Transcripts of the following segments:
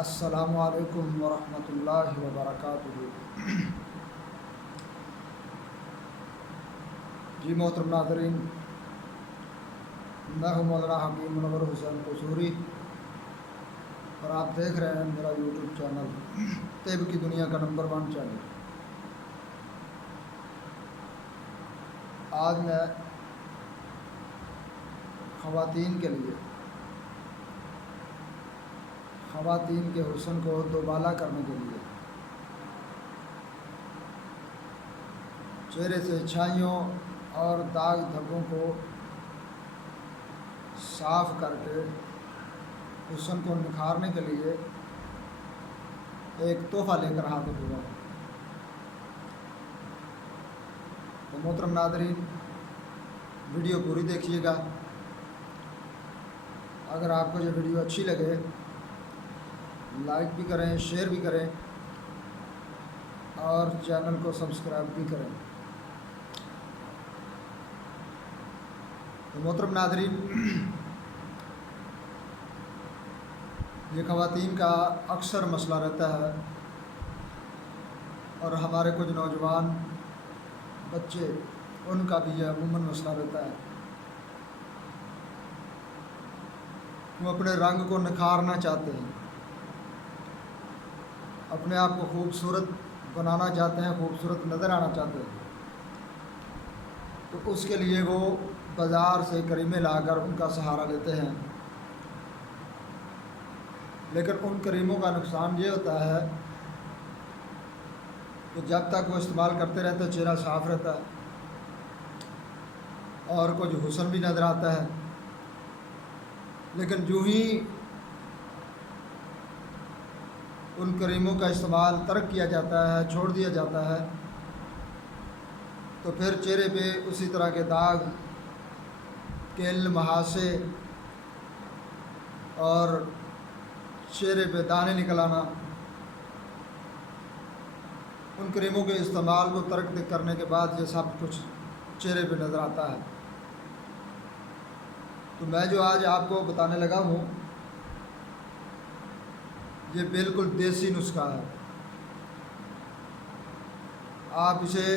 السلام علیکم ورحمۃ اللہ وبرکاتہ۔ جی محترم ناظرین، میں ہوں مولانا حکیم منور حسین قصوری اور آپ دیکھ رہے ہیں میرا یوٹیوب چینل طب کی دنیا کا نمبر 1 چینل۔ آج میں خواتین کے حسن کو دوبالا کرنے کے لیے چہرے سے چھائیوں اور داغ دھبوں کو صاف کر کے حسن کو نکھارنے کے لیے ایک تحفہ لے کر حاضر ہوا ہوں۔ تو محترم ناظرین، ویڈیو پوری دیکھیے گا۔ اگر آپ کو یہ ویڈیو اچھی لگے لائک بھی کریں، شیئر بھی کریں اور چینل کو سبسکرائب بھی کریں۔ تو محترم ناظرین، یہ خواتین کا اکثر مسئلہ رہتا ہے اور ہمارے کچھ نوجوان بچے ان کا بھی یہ عموماً مسئلہ رہتا ہے۔ وہ اپنے رنگ کو نکھارنا چاہتے ہیں، اپنے آپ کو خوبصورت بنانا چاہتے ہیں، خوبصورت نظر آنا چاہتے ہیں۔ تو اس کے لیے وہ بازار سے کریمیں لا کر ان کا سہارا لیتے ہیں، لیکن ان کریموں کا نقصان یہ ہوتا ہے کہ جب تک وہ استعمال کرتے رہتے ہیں چہرہ صاف رہتا ہے اور کچھ حسن بھی نظر آتا ہے، لیکن جو ہی ان کریموں کا استعمال ترک کیا جاتا ہے، چھوڑ دیا جاتا ہے، تو پھر چہرے پہ اسی طرح کے داغ، کیل، مہاسے اور چہرے پہ دانے نکل آنا، ان کریموں کے استعمال کو ترک کرنے کے بعد یہ سب کچھ چہرے پہ نظر آتا ہے۔ تو میں جو آج آپ کو بتانے لگا ہوں یہ بالکل دیسی نسخہ ہے۔ آپ اسے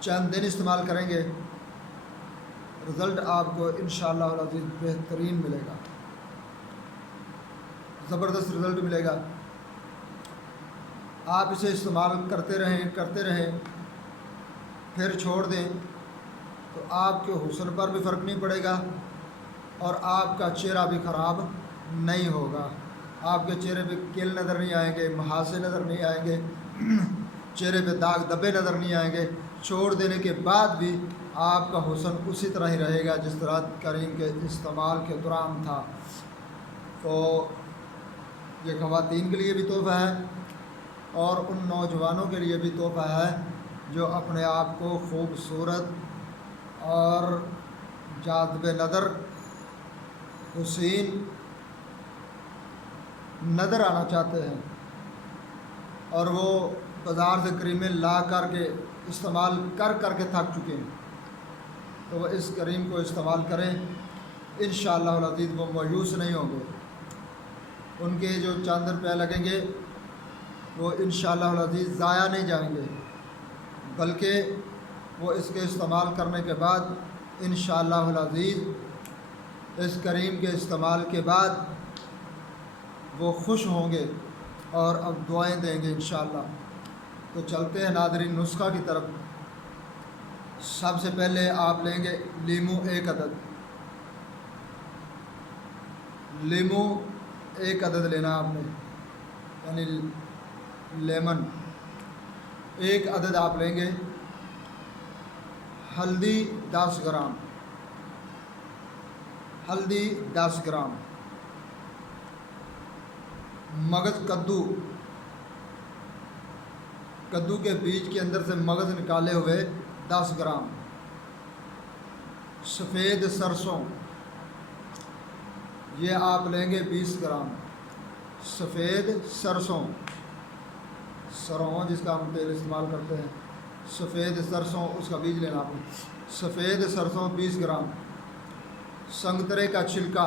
چند دن استعمال کریں گے، رزلٹ آپ کو انشاءاللہ العزیز بہترین ملے گا، زبردست رزلٹ ملے گا۔ آپ اسے استعمال کرتے رہیں پھر چھوڑ دیں تو آپ کے حسن پر بھی فرق نہیں پڑے گا اور آپ کا چہرہ بھی خراب نہیں ہوگا۔ آپ کے چہرے پہ کیل نظر نہیں آئیں گے، مہاسے نظر نہیں آئیں گے، چہرے پہ داغ دھبے نظر نہیں آئیں گے۔ چھوڑ دینے کے بعد بھی آپ کا حسن اسی طرح ہی رہے گا جس طرح کریم کے استعمال کے دوران تھا۔ تو یہ خواتین کے لیے بھی تحفہ ہے اور ان نوجوانوں کے لیے بھی تحفہ ہے جو اپنے آپ کو خوبصورت اور جاذب نظر، حسین نظر آنا چاہتے ہیں اور وہ بازار سے کریمیں لا کر کے استعمال کر کے تھک چکے ہیں۔ تو وہ اس کریم کو استعمال کریں، انشاءاللہ العزیز وہ مایوس نہیں ہوں گے۔ ان کے جو چند روپے لگیں گے وہ انشاءاللہ العزیز ضائع نہیں جائیں گے، بلکہ وہ اس کے استعمال کرنے کے بعد انشاءاللہ العزیز اس کریم کے استعمال کے بعد وہ خوش ہوں گے اور اب دعائیں دیں گے انشاءاللہ۔ تو چلتے ہیں ناظرین نسخہ کی طرف۔ سب سے پہلے آپ لیں گے لیمو 1 عدد، لیمو 1 عدد لینا آپ نے، یعنی لیمن 1 عدد آپ لیں گے۔ ہلدی 10 گرام، ہلدی 10 گرام، مغز کدو کے بیج کے اندر سے مغز نکالے ہوئے 10 گرام، سفید سرسوں یہ آپ لیں گے 20 گرام، سفید سرسوں جس کا ہم تیل استعمال کرتے ہیں، سفید سرسوں اس کا بیج لینا آپ نے، سفید سرسوں 20 گرام، سنگترے کا چھلکا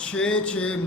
6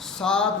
7